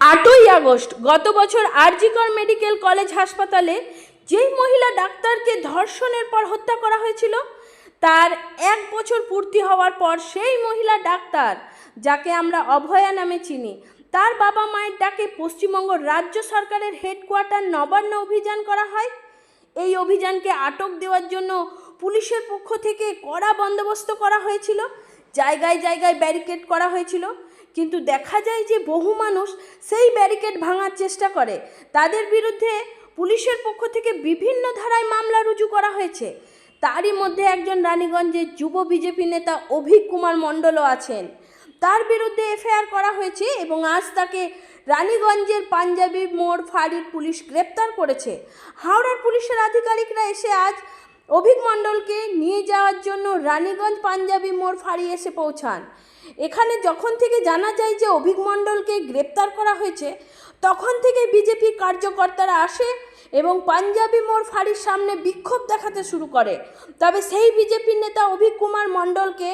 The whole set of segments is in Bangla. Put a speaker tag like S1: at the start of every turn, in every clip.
S1: আটই আগস্ট, গত বছর আরজিকর মেডিকেল কলেজ হাসপাতালে যেই মহিলা ডাক্তারকে ধর্ষণের পর হত্যা করা হয়েছিল, তার এক বছর পূর্তি হওয়ার পর সেই মহিলা ডাক্তার, যাকে আমরা অভয়া নামে চিনি, তার বাবা মায়ের ডাকে পশ্চিমবঙ্গ রাজ্য সরকারের হেডকোয়ার্টার নবান্ন অভিযান করা হয়। এই অভিযানকে আটক দেওয়ার জন্য পুলিশের পক্ষ থেকে কড়া বন্দোবস্ত করা হয়েছিল, জায়গায় জায়গায় ব্যারিকেড করা হয়েছিল। কিন্তু দেখা যায় যে বহু মানুষ সেই ব্যারিকেড ভাঙার চেষ্টা করে। তাদের বিরুদ্ধে পুলিশের পক্ষ থেকে বিভিন্ন ধারায় মামলা রুজু করা হয়েছে। তারই মধ্যে একজন রানীগঞ্জের যুব বিজেপি নেতা অভিক কুমার মণ্ডলও আছেন। তার বিরুদ্ধে এফআইআর করা হয়েছে এবং আজ তাকে রানীগঞ্জের পাঞ্জাবি মোড় ফাঁড়ির পুলিশ গ্রেপ্তার করেছে। হাওড়ার পুলিশের আধিকারিকরা এসে আজ অভিক মণ্ডলকে নিয়ে যাওয়ার জন্য রানীগঞ্জ পাঞ্জাবি মোড় ফাঁড়ি এসে পৌঁছান। এখানে যখন থেকে জানা যায় যে অভিক মণ্ডলকে গ্রেপ্তার করা হয়েছে, তখন থেকে বিজেপির কার্যকর্তারা আসে এবং পাঞ্জাবি মোড় ফাঁড়ির সামনে বিক্ষোভ দেখাতে শুরু করে। তবে সেই বিজেপির নেতা অভিক কুমার মণ্ডলকে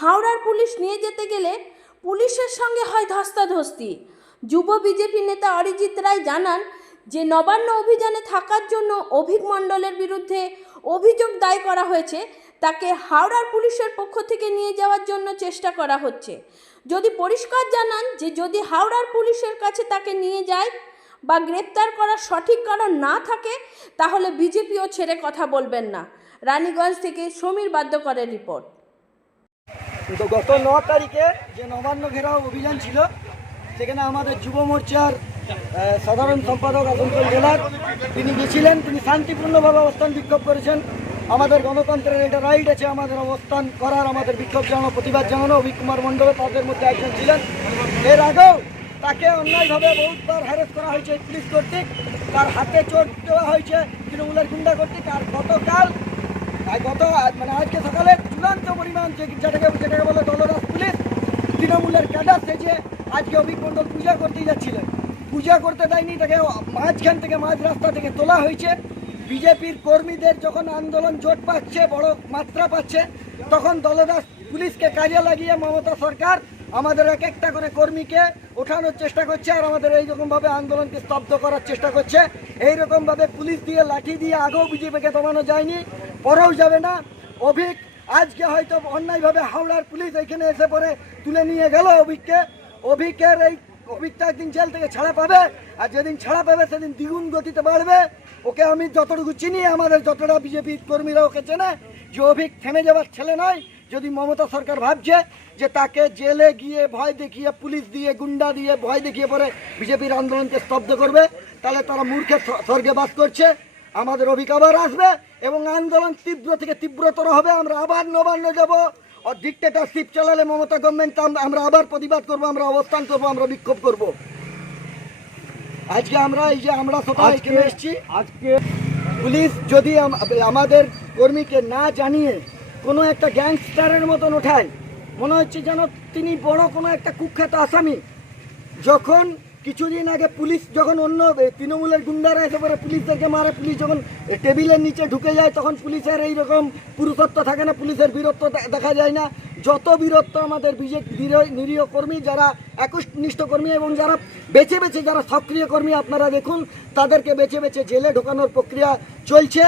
S1: হাওড়ার পুলিশ নিয়ে যেতে গেলে পুলিশের সঙ্গে হয় ধস্তাধস্তি। যুব বিজেপি নেতা অরিজিৎ রায় জানান যে নবান্ন অভিযানে থাকার জন্য অভিক মণ্ডলের বিরুদ্ধে অভিযোগ দায় করা হয়েছে, তাকে হাওড়ার পুলিশের পক্ষ থেকে নিয়ে যাওয়ার জন্য চেষ্টা করা হচ্ছে। যদি পরিষ্কার জানান যে যদি হাওড়ার পুলিশের কাছে তাকে নিয়ে যায় বা গ্রেপ্তার করার সঠিক কারণ না থাকে, তাহলে বিজেপিও ছেড়ে কথা বলবেন না। রানীগঞ্জ থেকে সমীর বাদ্যকরের রিপোর্ট।
S2: তো গত ন তারিখে যে নবান্ন ঘেরাও অভিযান ছিল, সেখানে আমাদের যুব মোর্চার সাধারণ সম্পাদক আসানসোল জেলার। তিনি গেছিলেন তিনি শান্তিপূর্ণভাবে অবস্থান বিক্ষোভ করেছেন। আমাদের গণতন্ত্রের এটা রাইট আছে, আমাদের অবস্থান করার আমাদের বিক্ষোভ জানানো প্রতিবাদ জানানো। অভিক কুমার মণ্ডল তাদের মধ্যে একজন ছিলেন। এর আগেও তাকে অন্যায়ভাবে বহুতবার হ্যারেস করা হয়েছে পুলিশ কর্তৃক। তার হাতে চোট দেওয়া হয়েছে তৃণমূলের গুন্ডা কর্তৃক। আর গতকাল গত মানে আজকে সকালে চূড়ান্ত পরিমাণ যে যেটাকে যেটাকে বলে দলদাস পুলিশ, তৃণমূলের ক্যাডার সেজে আজকে অভিক মণ্ডল পূজা করতে যাচ্ছিলেন। পূজা করতে দেয়নি, তাকে মাঝখান থেকে, মাঝ রাস্তা থেকে তোলা হয়েছে। বিজেপির কর্মীদের যখন আন্দোলন জোট পাচ্ছে, বড় মাত্রা পাচ্ছে, তখন দলদাস পুলিশকে কাজে লাগিয়ে মমতা সরকার আমাদের এক একটা করে কর্মীকে ওঠানোর চেষ্টা করছে আর আমাদের এইরকমভাবে আন্দোলনকে স্তব্ধ করার চেষ্টা করছে। এইরকমভাবে পুলিশ দিয়ে লাঠি দিয়ে আগেও বিজেপিকে দমানো যায়নি, পরেও যাবে না। অভিক, আজকে হয়তো অন্যায়ভাবে হাওড়ার পুলিশ এখানে এসে পরে তুলে নিয়ে গেল অভিককে। অভিকের এই অভিকটা একদিন জেল থেকে ছাড়া পাবে, আর যেদিন ছাড়া পাবে সেদিন দ্বিগুণ গতিতে বাড়বে। ওকে আমি যতটুকু চিনি, আমাদের যতটা বিজেপি কর্মীরা ওকে চেনে, যে অভিক থেমে যাওয়ার ছেলে নয়, যদি মমতা সরকার ভাবছে যে তাকে জেলে গিয়ে ভয় দেখিয়ে, পুলিশ দিয়ে, গুন্ডা দিয়ে ভয় দেখিয়ে পরে বিজেপির আন্দোলনকে স্তব্ধ করবে, তাহলে তারা মূর্খের স্বর্গে বাস করছে। আমাদের অভিক আবার আসবে এবং আন্দোলন তীব্র থেকে তীব্রতর হবে, আমরা আবার নবান্ন যাব। ডিকটেটারশিপ চালালে মমতা গভর্নমেন্ট আমরা আবার প্রতিবাদ করব আমরা অবস্থান করব আমরা বিক্ষোভ করব। আজকে আমরা এই যে আমরা সবাই এখানে এসেছি
S3: আজকে
S2: পুলিশ যদি আমাদের কর্মীকে না জানিয়ে কোনো একটা গ্যাংস্টারের মতন ওঠায় মনে হচ্ছে যেন তিনি বড় কোনো একটা কুখ্যাত আসামি। যখন কিছুদিন আগে পুলিশ যখন অন্য তৃণমূলের গুন্ডারা এসে পরে পুলিশদেরকে মারে পুলিশ যখন টেবিলের নিচে ঢুকে যায় তখন পুলিশের এইরকম পুরুষত্ব থাকে না পুলিশের বীরত্ব দেখা যায় না। যত বীরত্ব আমাদের বিজেপি নিরীহ কর্মী যারা একনিষ্ঠ কর্মী এবং যারা বেছে বেছে যারা সক্রিয় কর্মী আপনারা দেখুন তাদেরকে বেছে বেছে জেলে ঢোকানোর প্রক্রিয়া চলছে।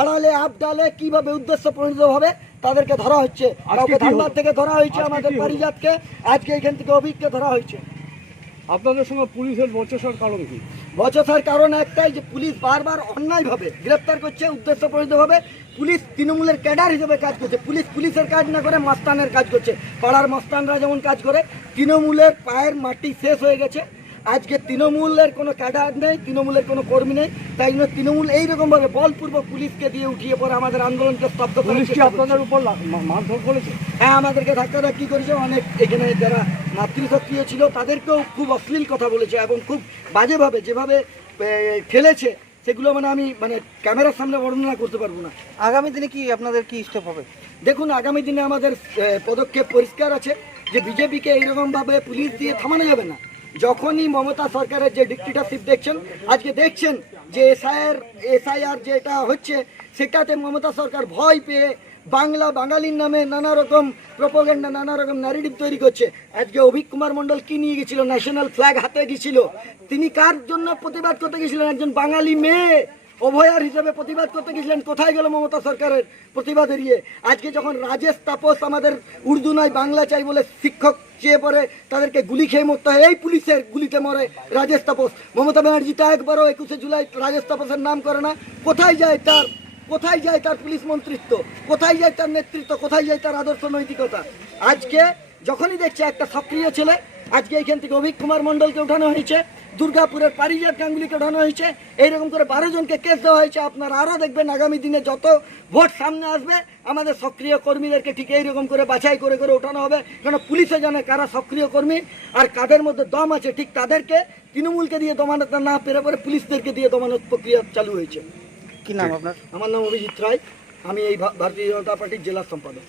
S2: আড়ালে আবডালে কীভাবে উদ্দেশ্য প্রণীত হবে তাদেরকে ধরা হচ্ছে। কাউকে
S3: কি
S2: ধানবাদ থেকে ধরা হয়েছে আমাদের পারিজাতকে। আজকে এখান থেকে অভিজ্ঞ ধরা হয়েছে।
S3: আপনাদের সঙ্গে পুলিশের বচসার কারণ কি?
S2: বচসার কারণ একটাই যে পুলিশ বারবার অন্যায়ভাবে গ্রেপ্তার করছে উদ্দেশ্য প্রণীতভাবে পুলিশ তৃণমূলের ক্যাডার হিসেবে কাজ করছে। পুলিশ পুলিশের কাজ না করে মাস্তানের কাজ করছে। পাড়ার মাস্তানরা যেমন কাজ করে তৃণমূলের পায়ের মাটি শেষ হয়ে গেছে। আজকে তৃণমূলের কোনো ক্যাডার নেই তৃণমূলের কোনো কর্মী নেই। তাই জন্য তৃণমূল এইরকমভাবে বলপূর্বক পুলিশকে দিয়ে উঠিয়ে পরে আমাদের আন্দোলনকে স্তব্ধ
S3: পুলিশ। আপনাদের উপর মারধর করেছে?
S2: হ্যাঁ আমাদেরকে ধাক্কা ধাক্কি করেছে। অনেক এখানে যারা মাতৃসক্রিয় ছিল তাদেরকেও খুব অশ্লীল কথা বলেছে এবং খুব বাজেভাবে যেভাবে খেলেছে সেগুলো মানে আমি মানে ক্যামেরার সামনে বর্ণনা করতে পারব না।
S4: আগামী দিনে কি আপনাদের কি স্টেপ হবে?
S2: দেখুন আগামী দিনে আমাদের পদক্ষেপ পরিষ্কার আছে যে বিজেপিকে এইরকমভাবে পুলিশ দিয়ে থামানো যাবে না। যখনই মমতা সরকারের যে ডিক্টেটারশিপ দেখছেন আজকে দেখছেন যে এসআইআর এসআইআর যেটা হচ্ছে সেটাতে মমতা সরকার ভয় পেয়ে বাংলা বাঙালির নামে নানা রকম প্রপোগেন্ডা নানা রকম ন্যারেটিভ তৈরি করছে। আজকে অভিক কুমার মণ্ডল কি নিয়ে গেছিল? ন্যাশনাল ফ্ল্যাগ হাতে গেছিল। তিনি কার জন্য প্রতিবাদ করতে গেছিলেন? একজন বাঙালি মেয়ে, অভয়ার হিসেবে প্রতিবাদ করতে গেছিলেন। কোথায় গেল মমতা সরকারের প্রতিবাদ এড়িয়ে? আজকে যখন রাজেশ তাপস আমাদের উর্দু নয় বাংলা চাই বলে শিক্ষক চেয়ে পড়ে, তাদেরকে গুলি খেয়ে মরতে হয়। এই পুলিশের গুলিতে মরে রাজেশ তাপস। মমতা ব্যানার্জিটা একবারও একুশে জুলাই রাজেশ তাপসের নাম করে না। কোথায় যায় তার কোথায় যায় তার পুলিশ মন্ত্রিত্ব? কোথায় যায় তার নেতৃত্ব? কোথায় যায় তার আদর্শ নৈতিকতা? আজকে যখনই দেখছে একটা সক্রিয় ছেলে, আজকে এখান থেকে অভিক কুমার মণ্ডলকে উঠানো হয়েছে, দুর্গাপুরের পারিজাত গাঙ্গুলিকে উঠানো হয়েছে, এইরকম করে বারো জনকে কেস দেওয়া হয়েছে, আপনারা আরও দেখবেন আগামী দিনে যত ভোট সামনে আসবে, আমাদের সক্রিয় কর্মীদেরকে ঠিক এইরকম করে বাছাই করে করে ওঠানো হবে কেন পুলিশে জানে কারা সক্রিয় কর্মী আর কাদের মধ্যে দম আছে, ঠিক তাদেরকে তৃণমূলকে দিয়ে দমানো না পেরে পরে পুলিশদেরকে দিয়ে দমানোর প্রক্রিয়া চালু হয়েছে।
S4: কি নাম আপনার?
S2: আমার নাম অভিজিৎ রায়। আমি এই ভারতীয় জনতা পার্টির জেলা সম্পাদক।